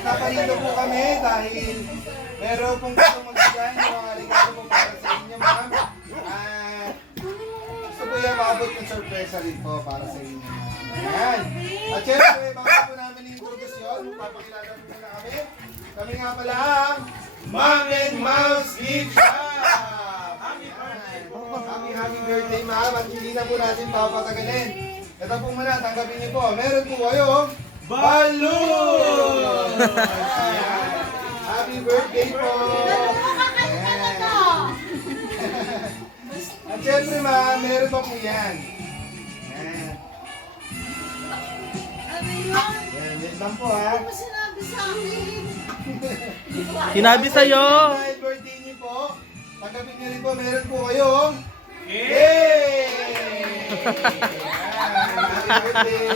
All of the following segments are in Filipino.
Naparito po kami dahil meron pong gusto magbigay ng mga regalo po para sa inyo, ma'am. Gusto po yung maabot ng sorpresa rin po para sa inyo. Ayan. At syempre, bago po namin i-introduce yun, papakilala po muna kami. Kami nga pala ang Mom and Mouse Gift Shop! Happy birthday, ma'am. At hindi na po natin papatagalin. Ito po muna, tanggapin niyo po. Meron po kayong balloon! Ayan. Happy birthday po! Ayan. At syempre, ma'am, meron pa po yan. Ayan. Ayan, yan lang po, ha? Sinabi sa'yo. Dahil birthday niyo po, tanggapin niyo rin po, meron po kayong yay! Happy birthday!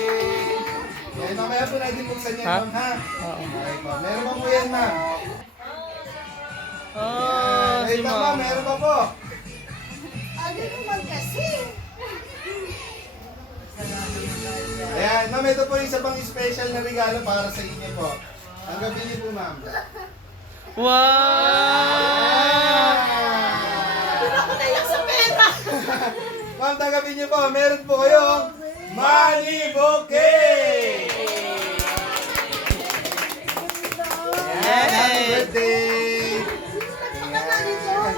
Yan, mamaya po natin buksan yan, ma'am, ha? Okay po. Meron pa po yan, ma'am. Ah, Ay, si ma'am, Ma'am. meron pa po. Ano naman kasi? Ayan, ma'am, ito po yung isa pang special na regalo para sa inyo po. Tanggapin niyo po, ma'am. Wow! Ako naiyak sa pera. Ma'am, tanggapin niyo po. Meron po kayong money bouquet! Ayan, happy birthday! Ayan.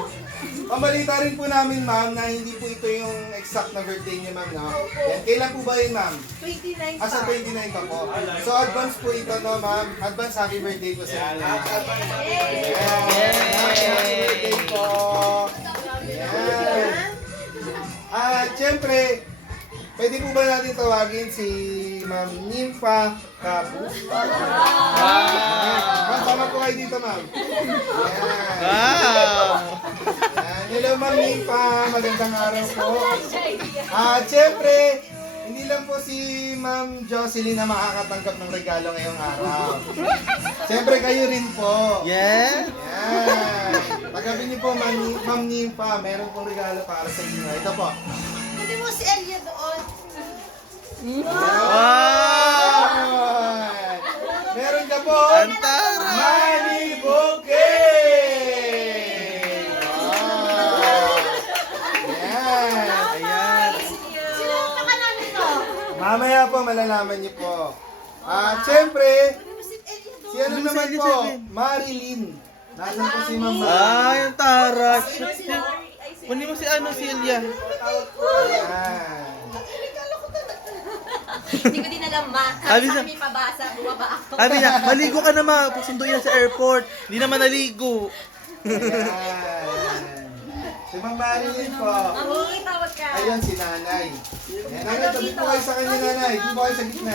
Pamalita rin po namin, ma'am, na hindi po ito yung exact na birthday niya, ma'am, no? Yan. Kailan po ba yun, ma'am? 29 Sa 29 pa po. So, advance po ito, no, ma'am? Advance happy birthday po sa inyo. Ayan. Happy birthday po! Ayan. Siyempre, pwede po ba natin tawagin si Ma'am Nympha Kapusta? Ma'am, tama po kayo dito, ma'am. Ayan. Wow! Ayan. Hello, Ma'am Nympha. Magandang araw po. Siyempre, hindi lang po si Ma'am Jocelyn na makakatanggap ng regalo ngayong araw. Siyempre, kayo rin po. Yeah? Ayan. Pagkabin niyo po, Ma'am Nympha, meron pong regalo para sa inyo. Ito po. Pwede mo si Elia doon. Wow! Meron ka po Antara! money bouquet! Wow! Ayan. Ayan. Sino ang pakanan nito? Mamaya po, malalaman niyo po. Siyempre, Pwede mo si Elia doon. si ano naman po, Marilyn. Nasaan po si Ma'am Marilyn? Ay, ang taras. Kunin mo si ano, Celia. Ayan. Regalo ko talaga. Hindi ko din alam, ma. Sabi Sabi sa- sa amin pabasa, bumaba ako. Sabi niya, maligo ka na ma. Pagsunduin na sa airport. Hindi naman naligo. Ayan. Si Ma'am Marilyn po. Mami, tawag ka. Ayun, si nanay. Ayan, nanay, tabi po kayo sa kanya, nanay. Di po kayo sa gitna.